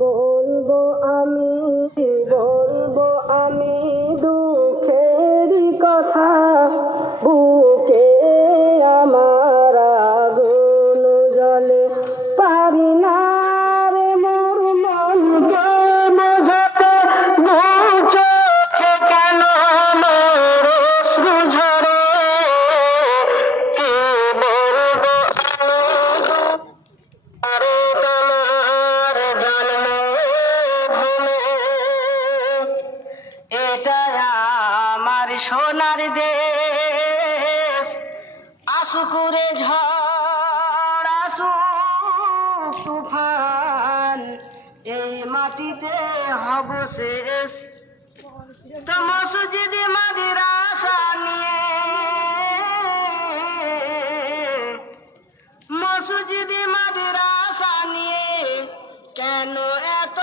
বলবো আমি বলবো আমি দুঃখেরই কথা, বুকে আমার আগুন জ্বলে, পারি না রে মোর মনকে বোঝাতে, দু চোখে কেন মোর অশ্রু ঝরে, কি বলবো আরে তোমার জন্মভূমি, এটা আমার সোনার দেশ। আসুকুরে ঝড় আসুক তুফান, এই মাটিতে হব শেষ। তো মসজিদ মাদ্রাসা নিয়ে, মসজিদ মাদ্রাসা নিয়ে কেন এত